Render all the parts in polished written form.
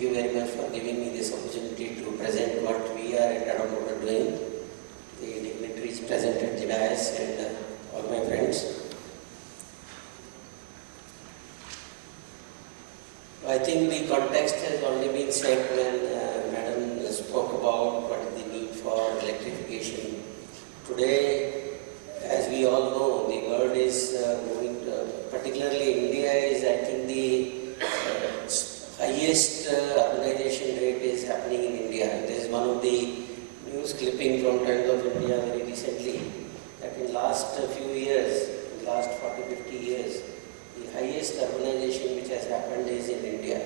Thank you very much for giving me this opportunity to present what we are at Tata doing. The dignitaries present at the dais and all my friends. I think the context has already been set when Madam spoke about what is the need for electrification. Today, as we all know, the world is moving to, particularly India is, I think, the highest urbanization rate is happening in India. There is one of the news clipping from Times of India very recently that in last few years, last 40-50 years, the highest urbanization which has happened is in India.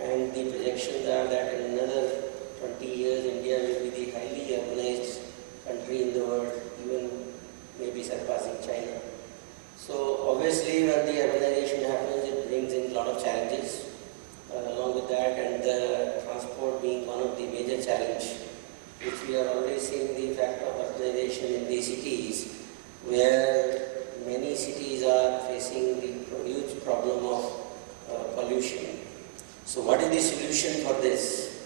And the projections are that in another 20 years, India will be the highly urbanized country in the world, even maybe surpassing China. So obviously when the urbanization happens, it brings in a lot of challenges. Along with that, and the transport being one of the major challenge, which we are already seeing the effect of urbanization in the cities, where many cities are facing the huge problem of pollution. So what is the solution for this?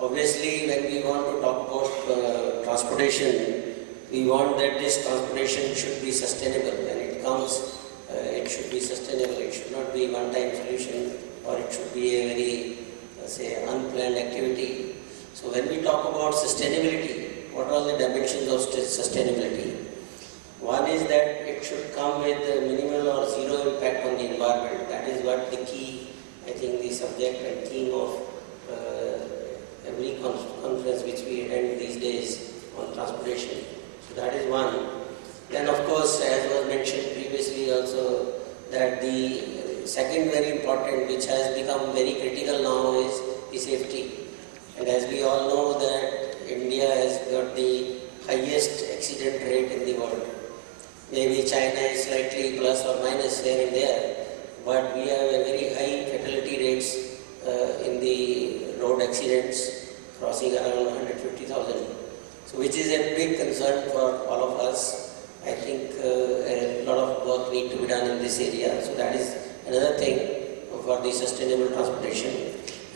Obviously, when we want to talk about transportation, we want that this transportation should be sustainable. When it comes, it should be sustainable. It should not be one-time solution, or it should be a very, say, unplanned activity. So when we talk about sustainability, what are the dimensions of sustainability? One is that it should come with minimal or zero impact on the environment. That is what the key, I think, the subject and theme of every conference which we attend these days on transportation. So that is one. Then of course, as was mentioned previously also, that the second very important, which has become very critical now, is the safety. And as we all know that India has got the highest accident rate in the world. Maybe China is slightly plus or minus here and there, but we have a very high fatality rates in the road accidents, crossing around 150,000. So which is a big concern for all of us. I think a lot of work needs to be done in this area. So that is another thing for the sustainable transportation.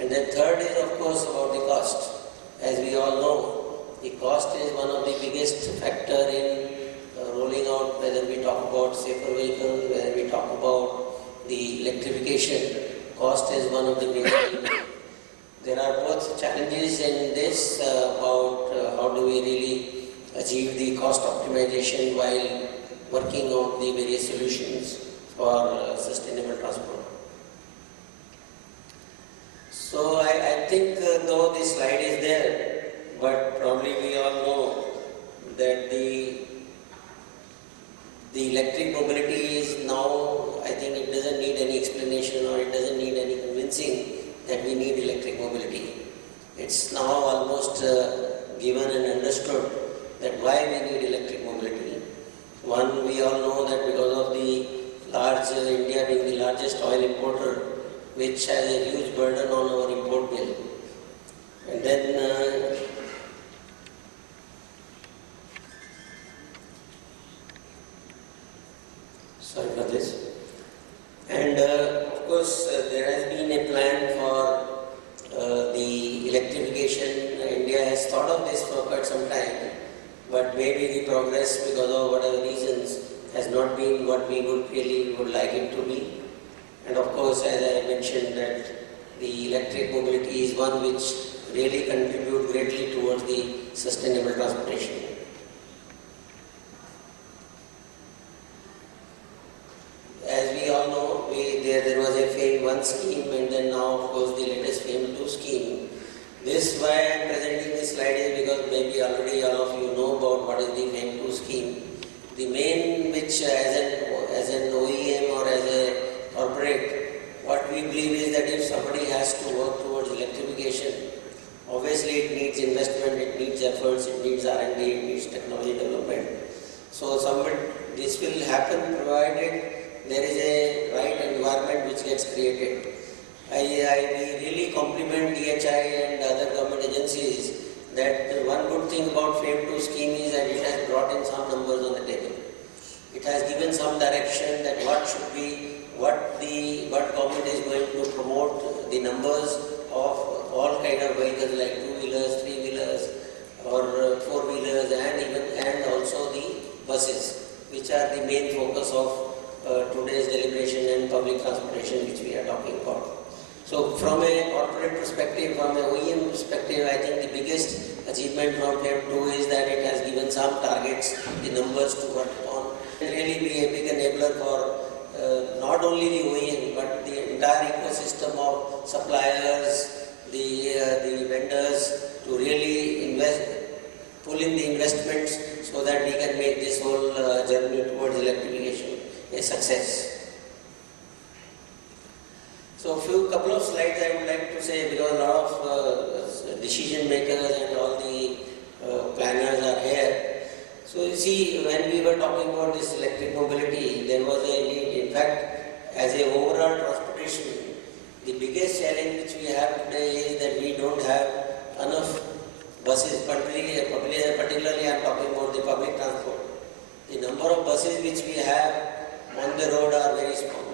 And then third is, of course, about the cost. As we all know, the cost is one of the biggest factor in rolling out, whether we talk about safer vehicles, whether we talk about the electrification. Cost is one of the biggest. There are both challenges in this about how do we really achieve the cost optimization while working on the various solutions for sustainable transport. So I think though this slide is there, but probably we all know that the electric mobility is now, I think it doesn't need any explanation or it doesn't need any convincing that we need electric mobility. It's now almost given and understood that why we need electric mobility. One, we all know that because of the large, India being the largest oil importer, which has a huge burden on our import bill. And then sorry for this. And of course, there has been a plan for the electrification. India has thought of this for quite some time, but maybe the progress, because of whatever reasons, has not been what we would like it to be. And of course, as I mentioned, that the electric mobility is one which really contributes greatly towards the sustainable transportation. As we all know, there was a FAME 1 scheme, and then now, of course, the latest FAME 2 scheme. This, why I am presenting this slide is because maybe already all of you know about what is the FAME 2 scheme. The main, which as an OEM or as a corporate, what we believe is that if somebody has to work towards electrification, obviously it needs investment, it needs efforts, it needs R&D, it needs technology development. So this will happen provided there is a right environment which gets created. I really compliment DHI and other government agencies that one good thing about FAME 2 scheme is that it has brought in some numbers on the table. It has given some direction that what should be, what government is going to promote, the numbers, of all kind of vehicles like two-wheelers, three-wheelers, or four-wheelers, and also the buses, which are the main focus of today's deliberation and public transportation, which we are talking about. So from a corporate perspective, from a OEM perspective, I think the biggest achievement from FAME 2 is that it has given some targets, the numbers to work on, and really be a big enabler for not only the OEM but the entire ecosystem of suppliers, the vendors to really pull in the investments so that we can make this whole journey towards electrification a success. So couple of slides I would like to say, because a lot of decision makers and all the planners are here. So you see, when we were talking about this electric mobility, there was a need. In fact, as a overall transportation, the biggest challenge which we have today is that we don't have enough buses, particularly I am talking about the public transport. The number of buses which we have on the road are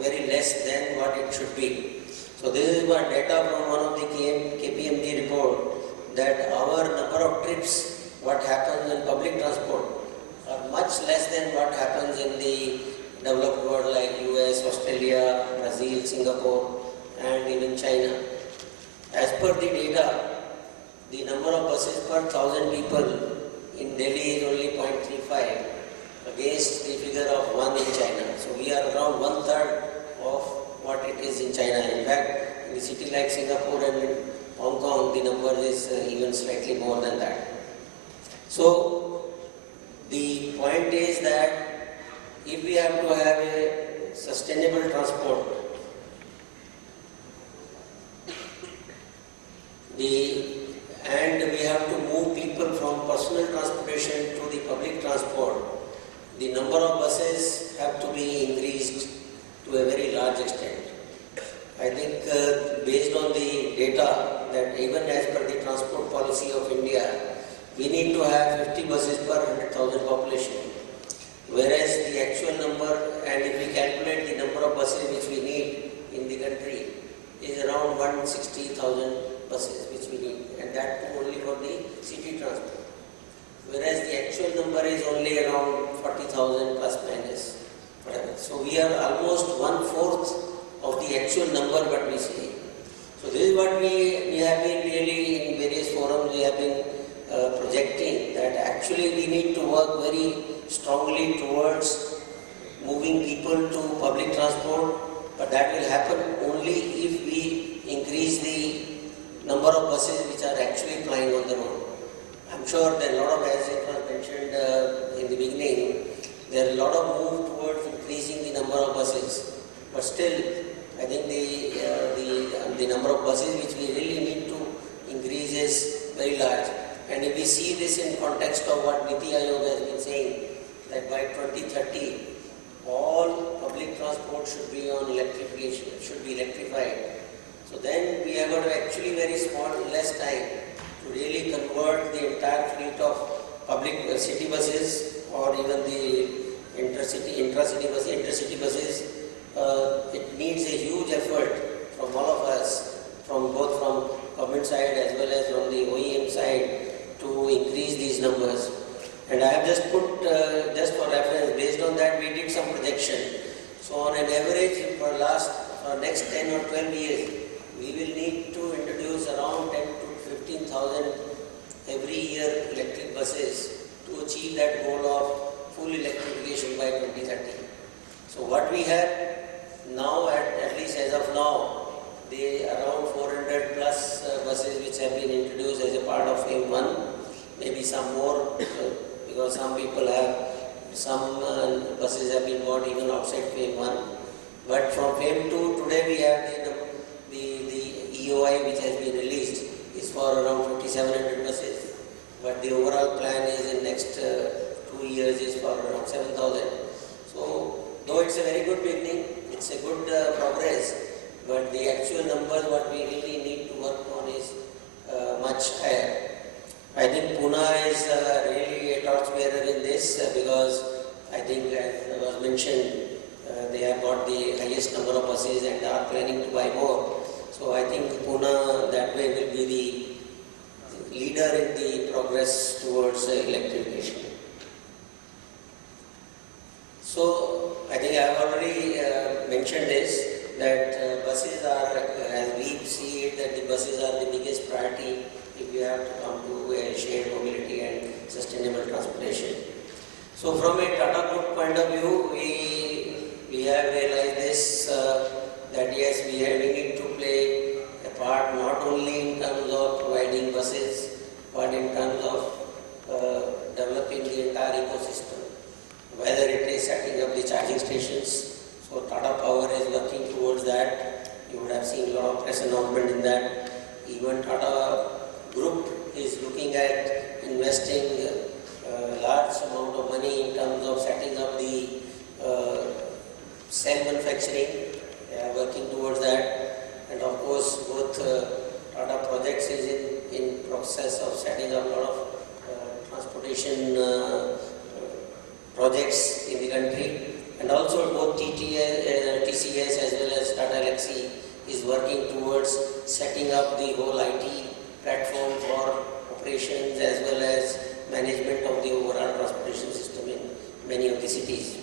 very less than what it should be. So this is what data from one of the KPMG report, that our number of trips, what happens in public transport, are much less than what happens in the developed world like US, Australia, Brazil, Singapore, and even China. As per the data, the number of buses per 1,000 people in Delhi is only 0.35 against the figure of 1 in China. So we are around 1/3 of what it is in China. In fact, in a city like Singapore and in Hong Kong, the number is even slightly more than that. So the point is that if we have to have a sustainable transport, and we have to move people from personal transportation to the public transport, the number of buses have to be increased to a very large extent. I think based on the data that even as per the transport policy of India, we need to have 50 buses per 100,000 population, whereas the actual number, and if we calculate the number of buses which we need in the country, is around 160,000 buses which we need, and that too only for the city transport, whereas the actual number is only around 40,000 plus minus. So we are almost 1/4 of the actual number what we see. So this is what we have been really in various forums, we have been projecting that actually we need to work very strongly towards moving people to public transport, but that will happen only if we increase the number of buses which are actually plying on the road. I'm sure that a lot of, as it was mentioned in the beginning, there are a lot of move towards increasing the number of buses, but still I think the number of buses which we really need to increase is very large. And if we see this in context of what Niti Aayog has been saying, that by 2030 all public transport should be on electrification, should be electrified. So then we have got actually very less time to really convert the entire fleet of public city buses or even the intercity buses. It needs a huge effort from all of us, both from government side as well as from the OEM side, to increase these numbers. And I have just put, just for reference, based on that we did some projection. So on an average for next 10 or 12 years, we will need to introduce around 10 to 15,000 every year electric buses to achieve that goal of full electrification by 2030. So what we have now, at least as of now, the around 400 plus buses which have been introduced as a part of FAME 1, maybe some more, because some people have, some buses have been bought even outside FAME 1. But from FAME 2, today we have the EOI which has been released is for around 5,700 buses. But the overall plan is in next 2 years is for around 7,000. So, though it's a very good beginning, it's a good progress, but the actual numbers what we really need to work on is much higher. I think Pune is really a torchbearer in this because I think, as was mentioned, they have got the highest number of buses and are planning to buy more. So I think Pune, that that way will be the leader in the progress towards electrification. So I think I have already mentioned this, that buses are, as we see it, that the buses are the biggest priority if we have to come to a shared mobility and sustainable transportation. So from a Tata Group point of view, we have realized this, that yes, we need to play a part not only in terms of providing buses, but in terms of developing the entire ecosystem, whether it is setting up the charging stations. So Tata Power is working towards that. You would have seen a lot of press announcement in that. Even Tata Group is looking at investing a large amount of money in terms of setting up the cell manufacturing. They are working towards that. And of course, both Tata Projects is in process of setting up a lot of transportation projects in the country. And also both TCS as well as Tata Elxsi is working towards setting up the whole IT platform for operations as well as management of the overall transportation system in many of the cities.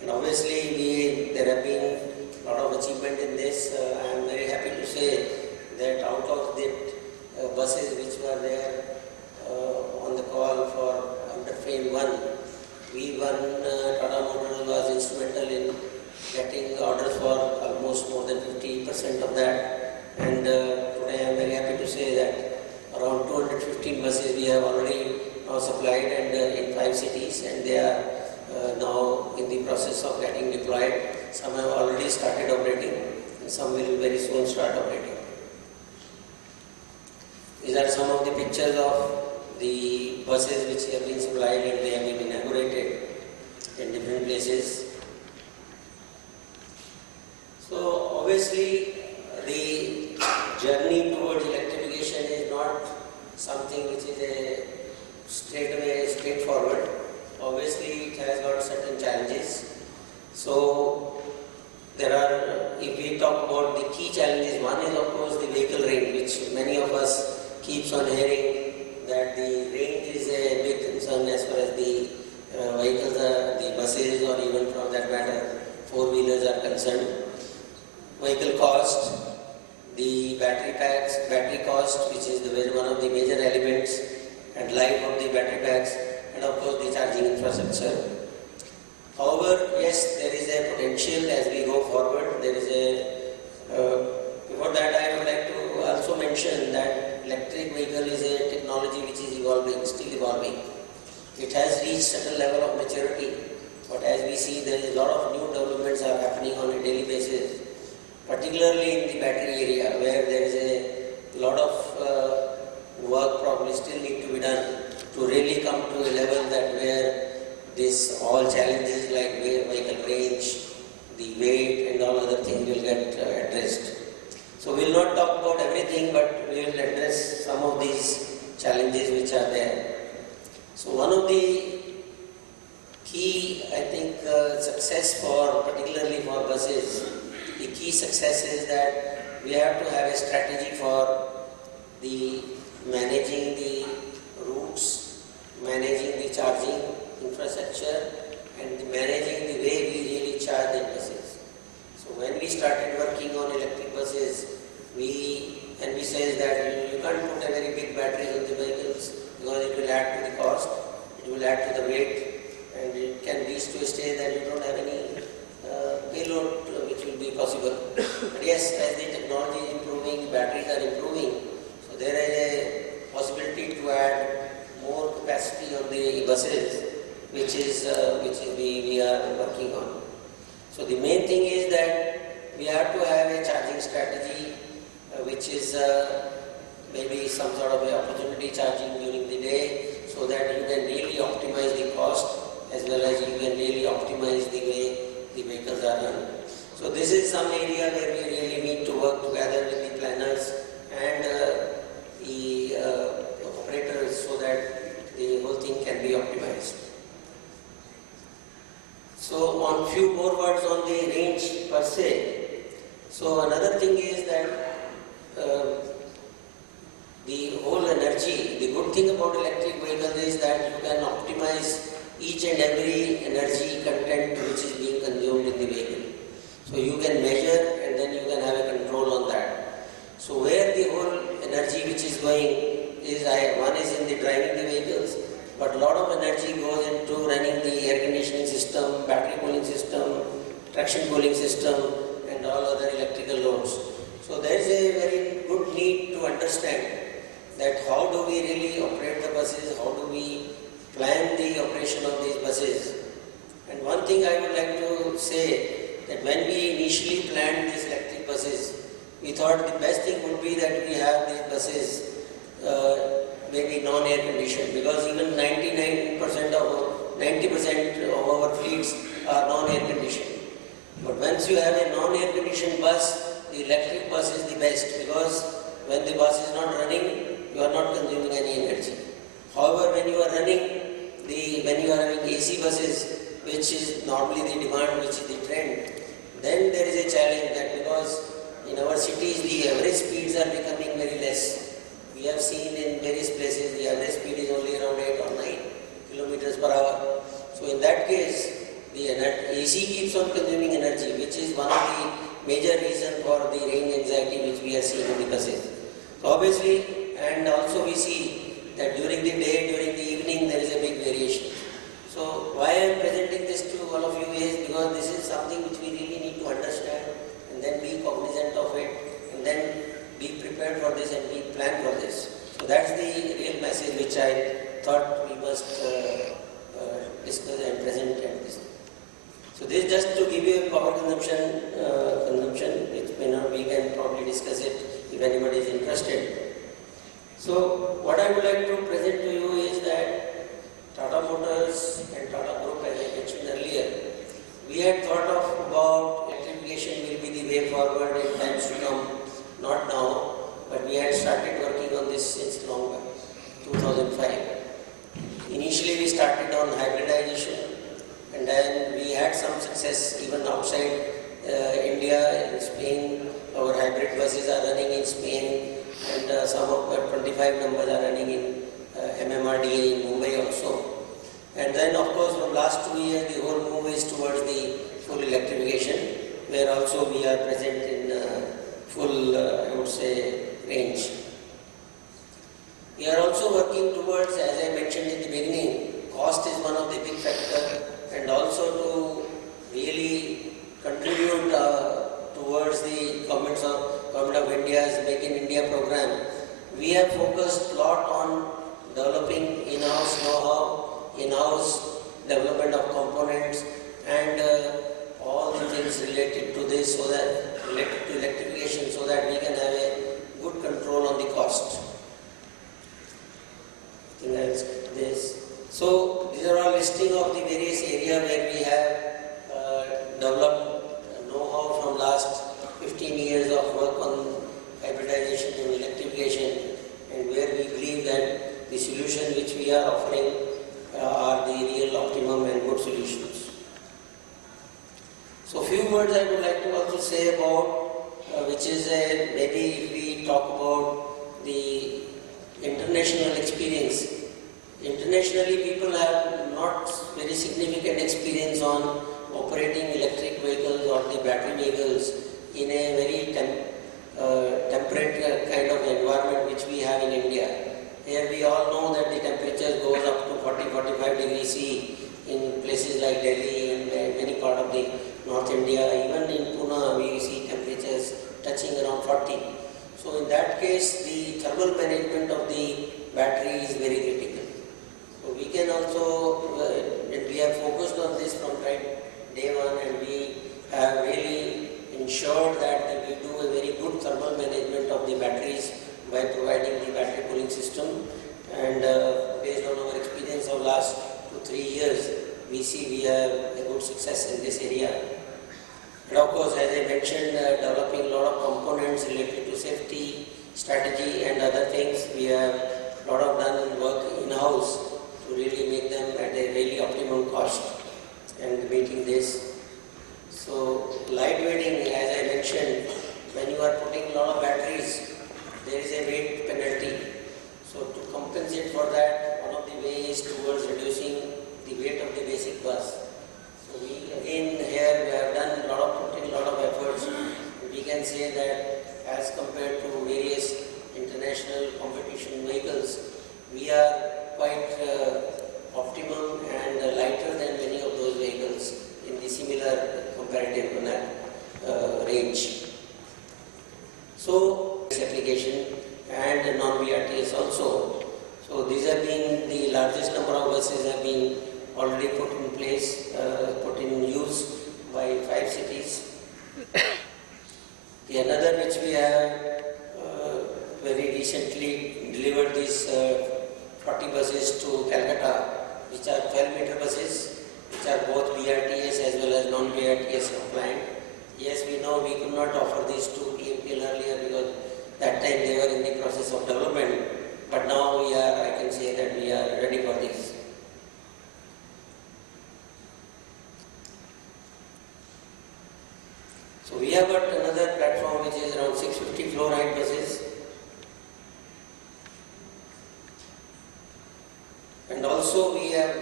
And obviously there have been a lot of achievement in this. I am very happy to say that out of the buses which were there on the call for under phase 1, we won, Tata Motors was instrumental in getting orders for almost more than 50% of that. And today I am very happy to say that around 215 buses we have already now supplied, and in 5 cities, and they are now in the process of getting deployed. Some have already started operating and some will very soon start operating. These are some of the pictures of the buses which have been supplied and they have been inaugurated in different places. So obviously the journey towards electrification is not something which is a straightforward. Obviously it has got certain challenges. So there are, if we talk about the key challenges, one is of course the vehicle range, which many of us keeps on hearing that the range is a big concern as far as the vehicles, the buses, or even from that matter, four-wheelers are concerned. Vehicle cost, the battery packs, battery cost, which is one of the major elements, and life of the battery packs, and of course the charging infrastructure. However, yes, there is a potential as we go forward. There is before that I would like to also mention that electric vehicle is a technology which is evolving, still evolving. It has reached certain level of maturity, but as we see, there is a lot of new developments are happening on a daily basis, particularly in the battery area, where there is a lot of work probably still need to be done to really come to a level that where this all challenges like vehicle range, the weight and all other things will get addressed. So we will not talk about everything, but we will address some of these challenges which are there. So one of the key, I think, success for, particularly for buses, the key success is that we have to have a strategy for the managing the routes, managing the charging infrastructure, and managing the way we really charge the buses. So when we started working on electric buses, we says that you can't put a very big battery on the vehicles because it will add to the cost, it will add to the weight, and it can reach to a stage that you don't have any payload which will be possible. But yes, as the technology is improving, batteries are improving, so there is a possibility to add more capacity on the buses, which we are working on. So the main thing is that we have to have a charging strategy which is maybe some sort of a opportunity charging during the day, so that you can really optimize the cost as well as you can really optimize the way the vehicles are run. So this is some area where we really need to work together with the planners and the operators so that the whole thing can be optimized. So on few more words on the range per se. So another thing is that good thing about electric vehicles is that you can optimize each and every energy content which is being consumed in the vehicle. So you can measure and then you can have a control on that. So where the whole energy which is going is, one is in the driving the vehicles, but a lot of energy goes into running the air conditioning system, battery cooling system, traction cooling system, and all other electrical loads. So there is a very good need to understand that how do we really operate the buses, how do we plan the operation of these buses. And one thing I would like to say, that when we initially planned these electric buses, we thought the best thing would be that we have these buses maybe non-air conditioned, because even 90% of our fleets are non-air conditioned. But once you have a non-air conditioned bus, the electric bus is the best, because when the bus is not running, you are not consuming any energy. However, when you are running, when you are having AC buses, which is normally the demand, which is the trend, then there is a challenge, that because in our cities the average speeds are becoming very less. We have seen in various places the average speed is only around 8 or 9 kilometers per hour. So in that case, the AC keeps on consuming energy, which is one of the major reasons for the range anxiety which we are seeing in the buses. So obviously, and also we see that during the day, during the evening, there is a big variation. So why I am presenting this to all of you is because this is something which we really need to understand and then be cognizant of it and then be prepared for this and be planned for this. So that's the real message which I thought we must discuss and present at this. So this just to give you a power consumption, which may not, we can probably discuss it if anybody is interested. So what I would like to present to you is that Tata Motors and Tata Group, as I mentioned earlier, we had thought of about electrification will be the way forward in times to come, not now, but we had started working on this since long back, 2005. Initially we started on hybridization, and then we had some success even outside India. In Spain, our hybrid buses are running in Spain, and some of the 25 numbers are running in MMRDA in Mumbai also. And then of course from last 2 years the whole move is towards the full electrification, where also we are present in full, I would say, range. We are also working towards, as I mentioned in the beginning, cost is one of the big factors, and also to really contribute towards the Government of India's Make in India program. We have focused a lot on developing in-house know-how, in-house development of components, and all the things related to this, so that related to electrification, so that we can have a good control on the cost. So these are all listing of the various areas where we have developed know-how from last 15 years of work on hybridization and electrification, and where we believe that the solution which we are offering are the real optimum and good solutions. So few words I would like to also say about, which is maybe if we talk about the international experience. Internationally, people have not very significant experience on operating electric vehicles or the battery vehicles in a very temperate kind of environment which we have in India. Here we all know that the temperature goes up to 40-45 degrees C in places like Delhi and many part of the North India. Even in Pune we see temperatures touching around 40. So in that case the thermal management of the battery is very critical. So we can also, we have focused on this from day one, and we have really ensured that we do a very good thermal management of the batteries by providing the battery cooling system. And based on our experience of last 2-3 years, we see we have a good success in this area. And of course, as I mentioned, developing a lot of components related to safety, strategy and other things. We have a lot of done work in-house to really make them at a really optimum cost and meeting this. So lightweighting, as I mentioned, when you are putting a lot of batteries, there is a weight penalty. So to compensate for that, one of the ways towards reducing the weight of the basic bus. So we again here we have put in a lot of efforts. We can say that as compared to various international competition vehicles, we are quite optimum and lighter than many of those vehicles in the similar comparative range. So this application and non-VRTS also. So these have been the largest number of buses have been already put in place, put in use by 5 cities. The another which we have very recently delivered these 40 buses to Calcutta, which are 12-meter buses, which are both VRTS as well as non-VRTS compliant. Yes, we know we could not offer these to PMPL earlier because that time they were in the process of development, but now I can say that we are ready for this. So we have got another platform which is around 650 floor height buses. And also we have,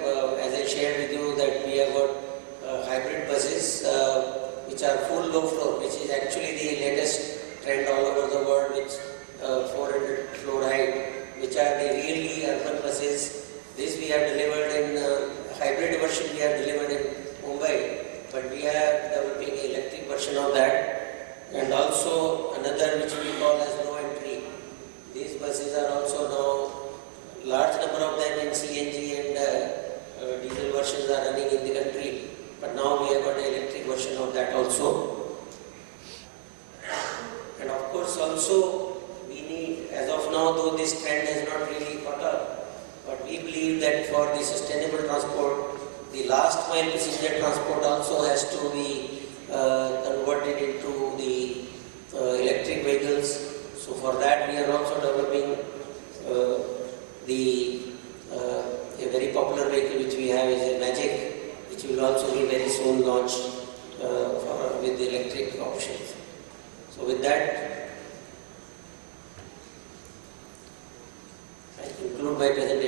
as I shared with you, that we have got hybrid buses which are full low floor, which is actually the latest trend all over the world, which 400 floor height, which are the really urban buses. This we have delivered in hybrid version we have delivered in Mumbai, but we are developing an electric version of that. And also another which we call as no entry. These buses are also now large number of them in CNG and diesel versions are running in the country, but now we have got an electric version of that also. And of course also we need, as of now, though this trend has not really caught up, but we believe that for the sustainable transport, the last mile passenger transport also has to be converted into the electric vehicles. So for that we are also developing a very popular vehicle which we have is a Magic, which will also be very soon launched with the electric options. So with that, I conclude my presentation.